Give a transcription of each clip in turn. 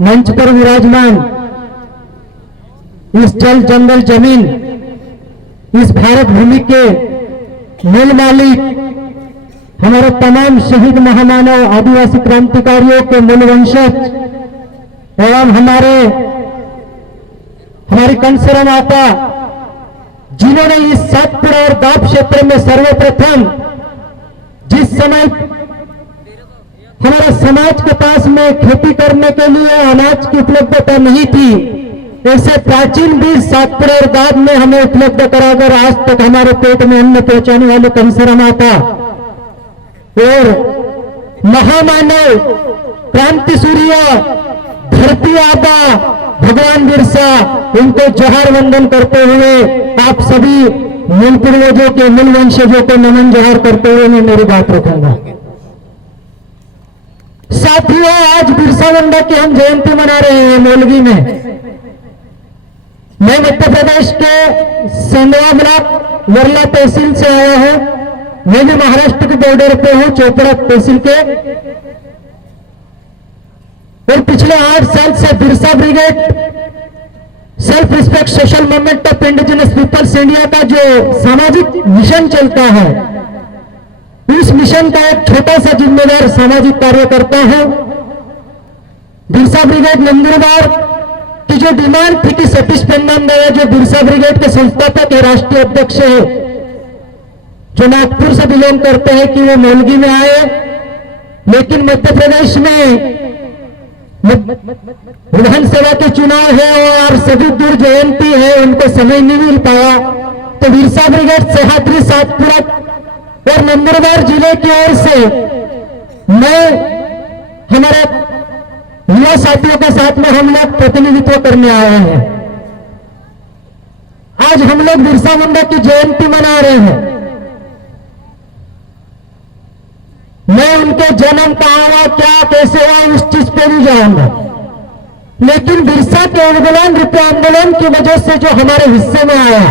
मंच पर विराजमान इस जल जंगल जमीन, इस भारत भूमि के मूल मालिक, हमारे तमाम शहीद महामानव आदिवासी क्रांतिकारियों के मूल वंशज एवं हमारी कंसरा माता, जिन्होंने इस सातपुड़ा और गांव क्षेत्र में सर्वप्रथम, जिस समय हमारे समाज के पास में खेती करने के लिए अनाज की उपलब्धता नहीं थी, ऐसे प्राचीन बीज सातपुड़ा और गांव में हमें उपलब्ध कराकर आज तक हमारे पेट में अन्न पहुंचाने वाले कंसरा माता और महामानव क्रांति सूर्य धरती आबा भगवान बिरसा, उनको जोहार वंदन करते हुए आप सभी मूल पूर्वजों के मूल वंशजों को नमन जोहार करते हुए मैं मेरी बात रखूंगा। साथियों, आज बिरसा मुंडा की हम जयंती मना रहे हैं मौलवी में। मैं मध्य प्रदेश के सेंधवा ब्लॉक वर्ला तहसील से आया हूं। मैं भी महाराष्ट्र के बॉर्डर पे हूं, चोपड़ा तहसील के। और पिछले 8 साल से Birsa brigade self respect social movement of indigenous peoples India का जो सामाजिक मिशन चलता है, इस मिशन का एक छोटा सा जिम्मेदार सामाजिक कार्यकर्ता है। बिरसा ब्रिगेड नंदुरबार की जो डिमांड थी कि सतीश पेन्नांदया, जो बिरसा ब्रिगेड के संस्थापक है, राष्ट्रीय अध्यक्ष है, जो नागपुर से बिलोंग करते हैं, कि वो मौलवी में आए, लेकिन मध्य प्रदेश में विधानसभा के चुनाव है और सभी दूर जयंती है, उनको समय नहीं मिल पाया। तो बिरसा ब्रिगेड सह्याद्री, सातपुड़ा और नंदुरबार जिले की ओर से मैं हमारे युवा साथियों के साथ में हम लोग प्रतिनिधित्व करने आए हैं। आज हम लोग बिरसा मुंडा की जयंती मना रहे हैं। मैं उनके जन्म कहाँ हुआ, क्या कैसे हुआ, उस चीज पे नहीं जाऊंगा, लेकिन बिरसा के आंदोलन, रूपी आंदोलन की वजह से जो हमारे हिस्से में आया,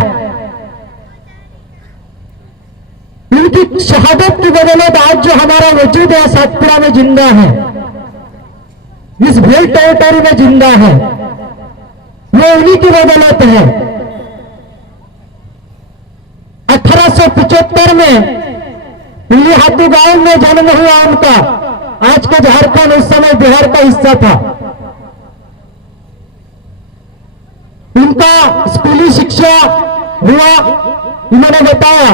उनकी शहादत की बदौलत आज जो हमारा वजूद है सातपुड़ा में जिंदा है, इस भेल टेरिटरी में जिंदा है, वो उन्हीं की बदौलत है। 1875 में हाथू गांव में जन्म हुआ उनका। आज का झारखंड उस समय बिहार का हिस्सा था। उनका स्कूली शिक्षा हुआ, उन्होंने बताया,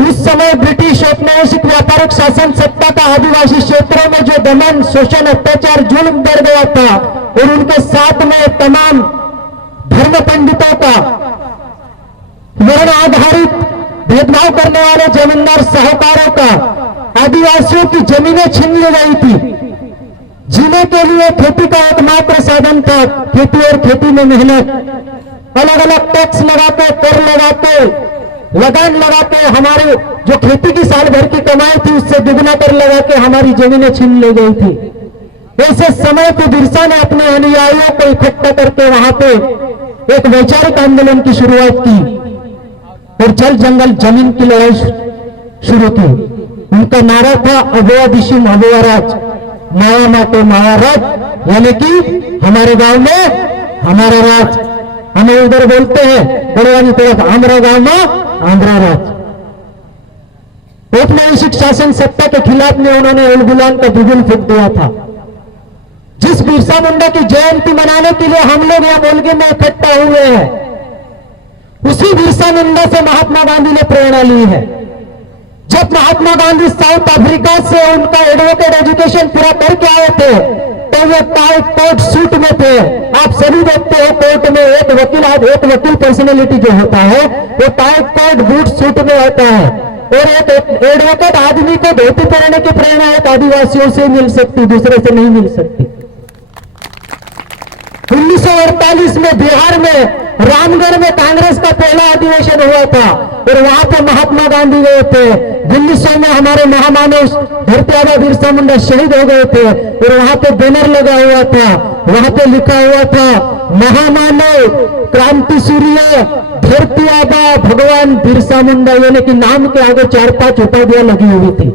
उस समय ब्रिटिश औपनिवेशिक व्यापारिक शासन सत्ता का आदिवासी क्षेत्रों में जो दमन, शोषण, अत्याचार, जुल्म बढ़ गया था, और उनके साथ में तमाम धर्म पंडितों का, वर्ण आधारित भेदभाव करने वाले जमींदार साहूकारों का आदिवासियों की जमीनें छीन ली गई थी। जीने के लिए खेती का एकमात्र साधन था, खेती और खेती में मेहनत। अलग अलग टैक्स लगाते, कर लगाते, लगान लगाते, हमारे जो खेती की साल भर की कमाई थी उससे दुगना कर लगा के हमारी जमीनें छीन ली गई थी। ऐसे समय पे बिरसा ने अपने अनुयायियों को इकट्ठा करके वहां पे एक वैचारिक आंदोलन की शुरुआत की और जल जंगल जमीन की लड़ाई शुरू की। उनका नारा था अबोआ दिशिम अबोआ राज, माया माते महाराज, यानी कि हमारे गांव में हमारा राज। हमें उधर बोलते हैं बड़वानी तरफ, हमारा गांव में आंध्रा राज। औपनिवेशिक शासन सत्ता के खिलाफ में उन्होंने उलगुलान का बिगुल फूंक दिया था। जिस बिरसा मुंडा की जयंती मनाने के लिए हम लोग यहाँ मौलवी में इकट्ठा हुए हैं, उसी बिरसा मुंडा से महात्मा गांधी ने प्रेरणा ली है। जब महात्मा गांधी साउथ अफ्रीका से उनका एडवोकेट एजुकेशन पूरा करके आए थे, तो वो टाई कोट सूट में थे। आप सभी देखते हो कोर्ट में एक वकील पर्सनैलिटी जो होता है वो टाई कोट बूट सूट में होता है, और एक एडवोकेट आदमी को धोती पहनने की प्रेरणा एक आदिवासियों से मिल सकती, दूसरे से नहीं मिल सकती। 1948 में बिहार में रामगढ़ में कांग्रेस का पहला अधिवेशन हुआ था और वहां पे महात्मा गांधी गए थे। 1900 में हमारे महामानव धरती आबा बिरसा मुंडा शहीद हो गए थे और वहां पे बैनर लगा हुआ था, वहां पे लिखा हुआ था महामानव क्रांति सूर्य धरती आबा भगवान बिरसा मुंडा, यानी कि नाम के आगे 4-5 उपाधियां लगी हुई थी।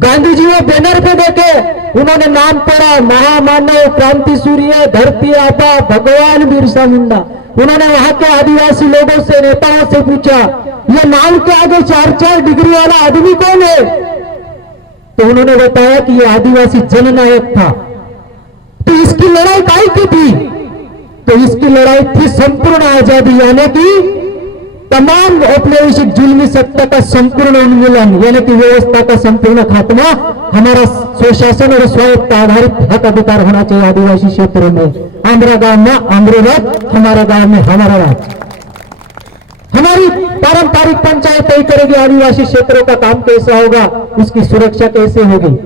गांधी जी वो बैनर पे देखे, उन्होंने नाम पढ़ा, महामानव क्रांति सूर्य धरती आबा भगवान बिरसा मुंडा। उन्होंने वहां के आदिवासी लोगों से, नेताओं से पूछा, ये नाम के आगे 4-4 डिग्री वाला आदमी कौन है? तो उन्होंने बताया कि ये आदिवासी जननायक था। तो इसकी लड़ाई काहे की थी? तो इसकी लड़ाई थी संपूर्ण आजादी, यानी कि तमाम औपनिवेशिक जुल्मी सत्ता का संपूर्ण उन्मूलन, यानी कि व्यवस्था का संपूर्ण खात्मा। हमारा स्वशासन और स्वायत्त आधारित हक अधिकार होना चाहिए आदिवासी क्षेत्रों में। हमारा गांव में हमारे राज, हमारा गांव में हमारा राज। हमारी पारंपरिक पंचायत तय करेगी आदिवासी क्षेत्रों का काम कैसा होगा, उसकी सुरक्षा कैसे होगी,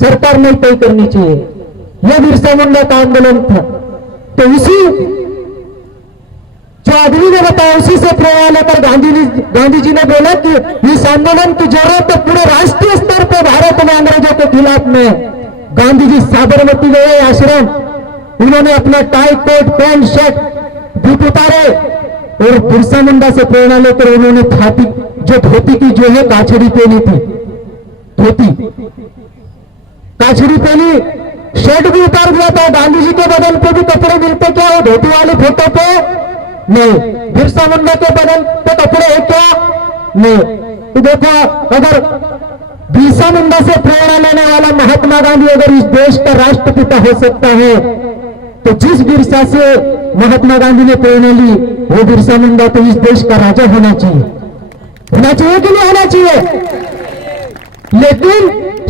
सरकार नहीं तय करनी चाहिए। यह बिरसा मुंडा का आंदोलन था। तो इसी जो आदमी ने बताया, उसी से प्रेरणा लेकर गांधी जी ने बोला कि इस आंदोलन की जरूरत तो पूरे राष्ट्रीय स्तर पर भारत में अंग्रेजों के खिलाफ में। गांधी जी साबरमती गए आश्रम, उन्होंने अपना tie coat pant shirt boot उतारे और बिरसा मुंडा से प्रेरणा लेकर उन्होंने धोती की जो है काछड़ी पहनी थी, धोती काछड़ी पहनी, शर्ट भी उतार दिया था। गांधी जी के बदन पे भी कपड़े मिलते क्या वो धोती वाली फोटो पे? नहीं। बिरसा मुंडा के बदन पे कपड़े है क्या? नहीं। तो देखो, अगर बिरसा मुंडा से प्रेरणा लेने वाला महात्मा गांधी अगर इस देश का राष्ट्रपिता हो सकता है, तो जिस बिरसा से महात्मा गांधी ने प्रेरणा ली वो बिरसा मुंडा तो इस देश का राजा होना चाहिए। होना चाहिए कि नहीं होना चाहिए? लेकिन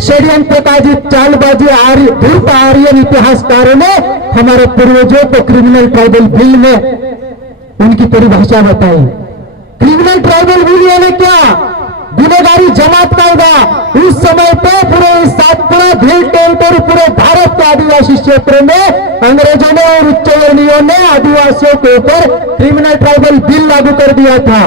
षड्यंत्रकारी चालबाजी धूर्त आर्यन इतिहासकारों ने हमारे पूर्वजों को क्रिमिनल ट्राइबल बिल में उनकी परिभाषा बताई। क्रिमिनल ट्राइबल बिल यानी क्या? गुनेगारी जमात कायदा। उस समय पे पूरे सातपुड़ा भील टेरिटोरी, पूरे भारत के आदिवासी क्षेत्रों में अंग्रेजों ने और उच्चवर्णीयों ने आदिवासियों के ऊपर क्रिमिनल ट्राइबल बिल लागू कर दिया था।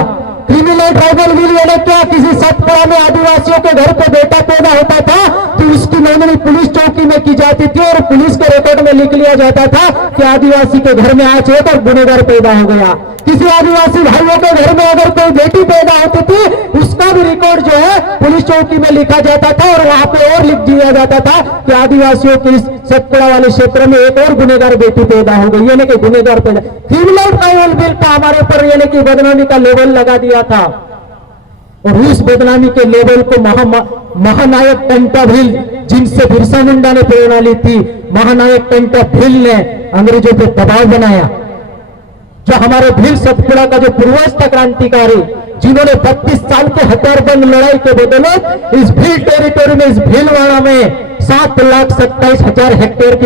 क्रिमिनल ट्राइबल बिल यानी क्या? किसी सतपुड़ा में आदिवासियों के घर पे बेटा पैदा होता था तो उसकी नोंदनी पुलिस चौकी में की जाती थी और पुलिस के रिकॉर्ड में लिख लिया जाता था कि आदिवासी के घर में आज होकर गुनहगार पैदा हो गया। किसी आदिवासी भाइयों के घर में अगर कोई बेटी पैदा होती थी उसका भी रिकॉर्ड जो है पुलिस चौकी में लिखा जाता था और वहां पे और लिख दिया जाता था कि आदिवासियों के इस सतपुड़ा वाले क्षेत्र में एक और गुनहगार बेटी पैदा हो गई, यानी कि गुनहगार पैदा। क्रिमिनल ट्राइबल बिल का हमारे ऊपर यानी कि बदनामी का लेबल लगा दिया था और उस बदनामी के लेबल को महानायक टंटा भील, जिनसे बिरसा मुंडा ने प्रेरणा ली थी, महानायक टंटा भील ने अंग्रेजों पर दबाव बनाया। जो हमारे भील सतपुड़ा का जो पूर्वज था क्रांतिकारी, जिन्होंने 32 साल के हथियारबंद लड़ाई के बदौलत इस भील टेरिटोरी में, इस भीलवाड़ा में 7,27,000 हेक्टेयर की